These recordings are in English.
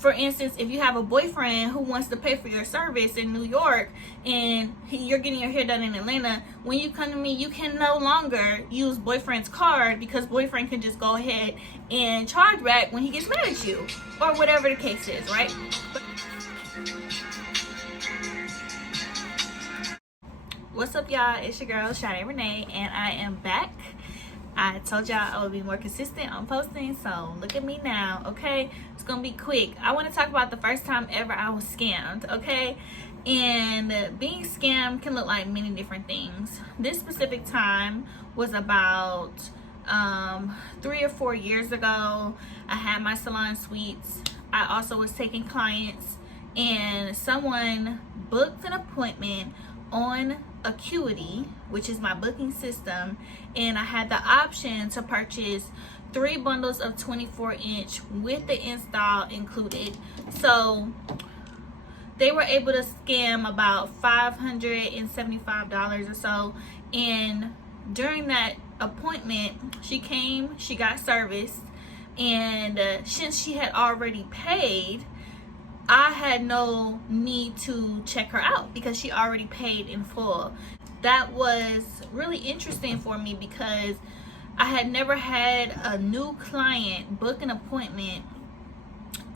for instance, if you have a boyfriend who wants to pay for your service in New York and you're getting your hair done in Atlanta, when you come to me, you can no longer use boyfriend's card because boyfriend can just go ahead and charge back when he gets mad at you or whatever the case is, right? What's up, y'all? It's your girl Shanae Renee, and I am back. I told y'all I would be more consistent on posting, so look at me now, okay? It's gonna be quick. I want to talk about the first time ever I was scammed, okay? And being scammed can look like many different things. This specific time was about 3 or 4 years ago. I had my salon suites. I also was taking clients, and someone booked an appointment on Acuity, which is my booking system, and I had the option to purchase 3 bundles of 24-inch with the install included. So they were able to scam about $575 or so, and during that appointment she came, she got serviced, and since she had already paid, I had no need to check her out because she already paid in full. That was really interesting for me because I had never had a new client book an appointment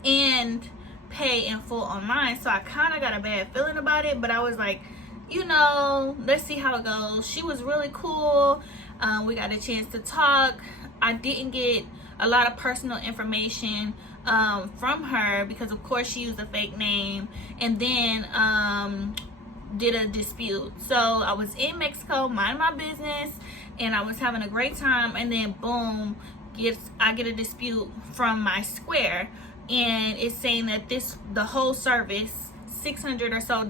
and pay in full online. So I kind of got a bad feeling about it, but I was like, you know, let's see how it goes. She was really cool. We got a chance to talk. I didn't get a lot of personal information from her because of course she used a fake name, and then did a dispute. So I was in Mexico minding my business and I was having a great time, and then boom, I get a dispute from my Square, and it's saying that the whole service, $600 or so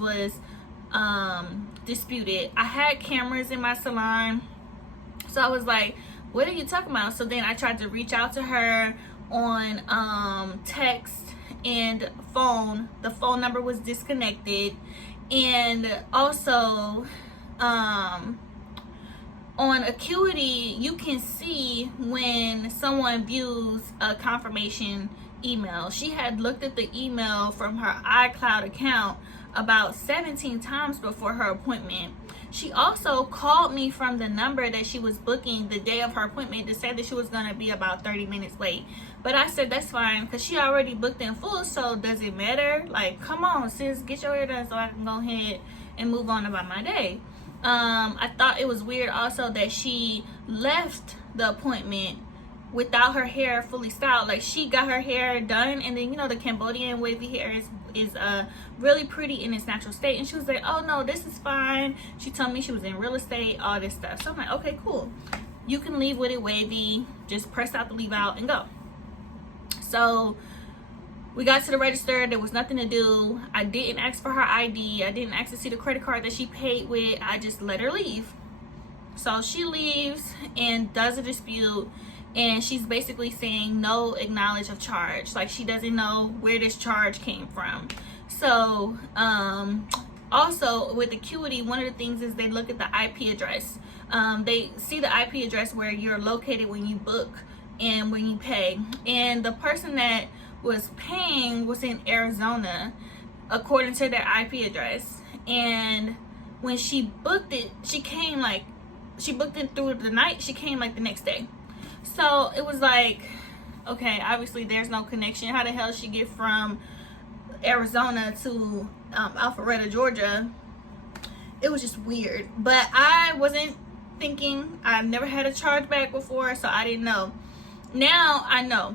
was disputed. I had cameras in my salon, so I was like, what are you talking about? So then I tried to reach out to her on text and phone. The phone number was disconnected, and also on Acuity you can see when someone views a confirmation email. She had looked at the email from her iCloud account about 17 times before her appointment. She also called me from the number that she was booking the day of her appointment to say that she was going to be about 30 minutes late. But I said that's fine because she already booked in full, so does it matter? Like, come on, sis, get your hair done so I can go ahead and move on about my day. I thought it was weird also that she left the appointment without her hair fully styled. Like, she got her hair done, and then, you know, the Cambodian wavy hair is really pretty in its natural state, and she was like, oh no, this is fine. She told me she was in real estate, all this stuff. So I'm like, okay, cool, you can leave with it wavy, just press out the leave out and go. So we got to the register. There was nothing to do. I didn't ask for her ID. I didn't ask to see the credit card that she paid with. I just let her leave. So she leaves and does a dispute, and she's basically saying no acknowledge of charge. Like, she doesn't know where this charge came from. So also with Acuity, one of the things is they look at the IP address. They see the IP address where you're located when you book and when you pay, and the person that was paying was in Arizona according to their IP address. And when she booked it, she booked it through the night. She came like the next day. So it was like, okay, obviously there's no connection. How the hell she get from Arizona to Alpharetta, Georgia? It was just weird. But I wasn't thinking. I've never had a chargeback before, so I didn't know. Now I know.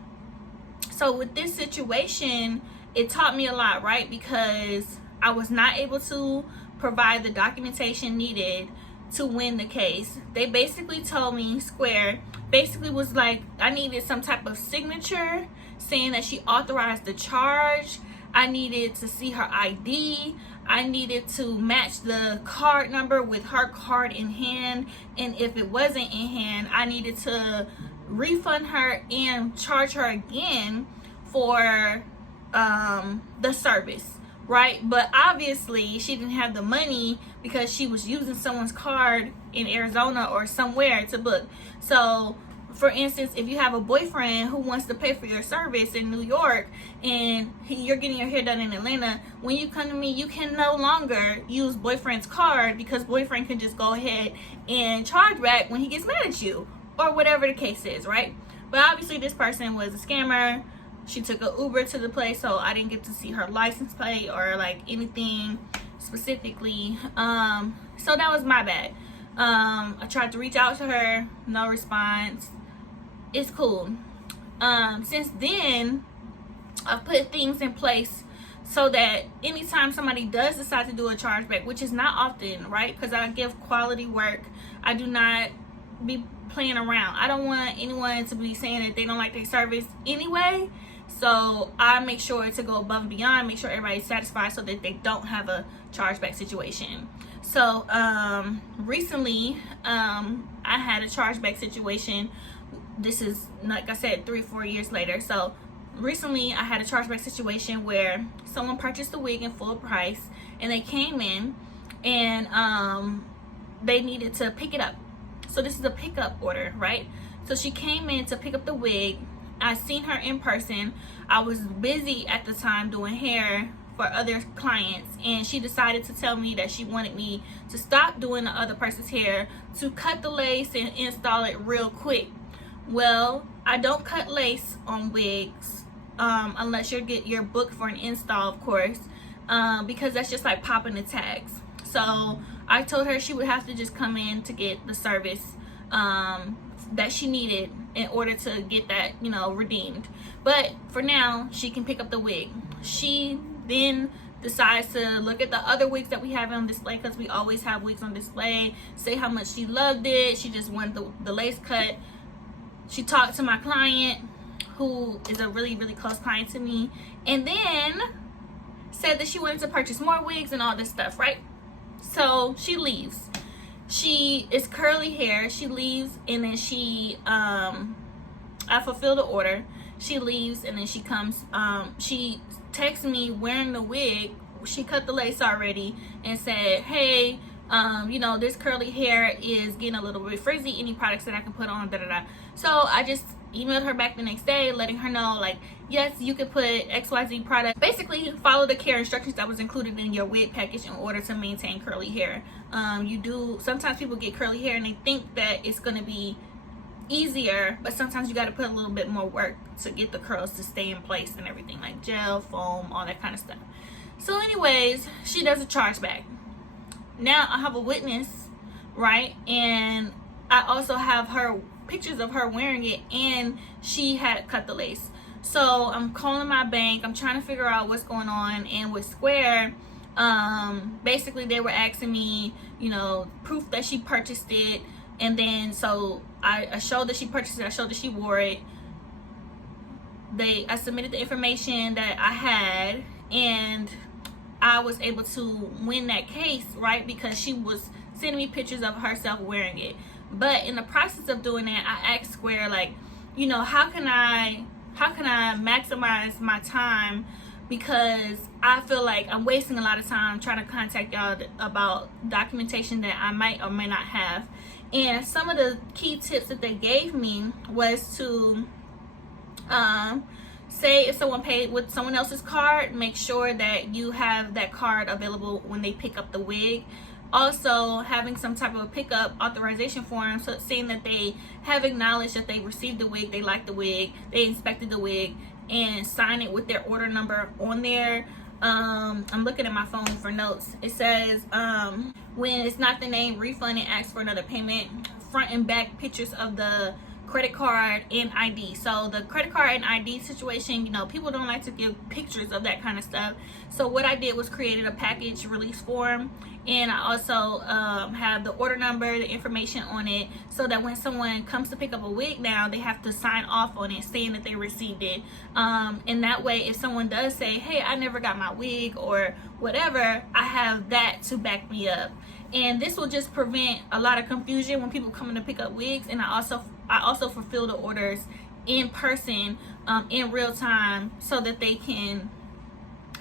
So with this situation, it taught me a lot, right? Because I was not able to provide the documentation needed to win the case. They basically told me, Square basically was like, I needed some type of signature saying that she authorized the charge. I needed to see her ID. I needed to match the card number with her card in hand, and if it wasn't in hand, I needed to refund her and charge her again for the service, right? But obviously she didn't have the money because she was using someone's card in Arizona or somewhere to book. So for instance, if you have a boyfriend who wants to pay for your service in New York and you're getting your hair done in Atlanta, when you come to me, you can no longer use boyfriend's card, because boyfriend can just go ahead and charge back when he gets mad at you, or whatever the case is, right? But obviously this person was a scammer. She took an Uber to the place, so I didn't get to see her license plate or like anything specifically. So that was my bad. I tried to reach out to her, no response. It's cool. Since then, I've put things in place so that anytime somebody does decide to do a chargeback, which is not often, right? Because I give quality work. I do not be playing around. I don't want anyone to be saying that they don't like their service anyway. So I make sure to go above and beyond, make sure everybody's satisfied so that they don't have a chargeback situation. So recently I had a chargeback situation. This is, like I said, 3-4 years later. So recently I had a chargeback situation where someone purchased the wig in full price, and they came in and they needed to pick it up. So this is a pickup order, right? So she came in to pick up the wig. I seen her in person. I was busy at the time doing hair for other clients, and she decided to tell me that she wanted me to stop doing the other person's hair, to cut the lace and install it real quick. Well, I don't cut lace on wigs unless you're booked for an install, of course, because that's just like popping the tags. So I told her she would have to just come in to get the service that she needed in order to get that, you know, redeemed. But for now, she can pick up the wig. She then decides to look at the other wigs that we have on display, because we always have wigs on display, say how much she loved it. She just wanted the lace cut. She talked to my client, who is a really, really close client to me, and then said that she wanted to purchase more wigs and all this stuff, right? So she leaves. She is curly hair. She leaves, and then she I fulfill the order. She leaves, and then she comes. She texts me wearing the wig. She cut the lace already and said, hey, you know, this curly hair is getting a little bit frizzy. Any products that I can put on, da da da. So I just emailed her back the next day, letting her know, like, yes, you could put XYZ product. Basically, follow the care instructions that was included in your wig package in order to maintain curly hair. Sometimes people get curly hair and they think that it's going to be easier, but sometimes you got to put a little bit more work to get the curls to stay in place and everything, like gel, foam, all that kind of stuff. So anyways, she does a chargeback. Now I have a witness, right? And I also have her pictures of her wearing it, and she had cut the lace. So I'm calling my bank. I'm trying to figure out what's going on. And with Square, basically they were asking me, you know, proof that she purchased it. And then so I showed that she purchased it. I showed that she wore it. I submitted the information that I had, and I was able to win that case, right? Because she was sending me pictures of herself wearing it. But in the process of doing that, I asked Square, like, you know, how can I maximize my time, because I feel like I'm wasting a lot of time trying to contact y'all about documentation that I might or may not have. And some of the key tips that they gave me was to say if someone paid with someone else's card, make sure that you have that card available when they pick up the wig. Also, having some type of a pickup authorization form, so saying that they have acknowledged that they received the wig, they liked the wig, they inspected the wig, and sign it with their order number on there. I'm looking at my phone for notes. It says when it's not the name, refund and ask for another payment. Front and back pictures of the credit card and ID. So the credit card and ID situation, you know, people don't like to give pictures of that kind of stuff. So what I did was created a package release form, and I also have the order number, the information on it, so that when someone comes to pick up a wig now, they have to sign off on it saying that they received it. And that way, if someone does say, hey, I never got my wig or whatever, I have that to back me up. And this will just prevent a lot of confusion when people come in to pick up wigs. And I also fulfill the orders in person, in real time, so that they can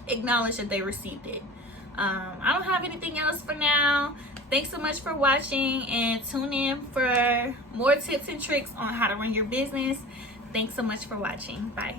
acknowledge that they received it. I don't have anything else for now. Thanks so much for watching, and tune in for more tips and tricks on how to run your business. Thanks so much for watching. Bye.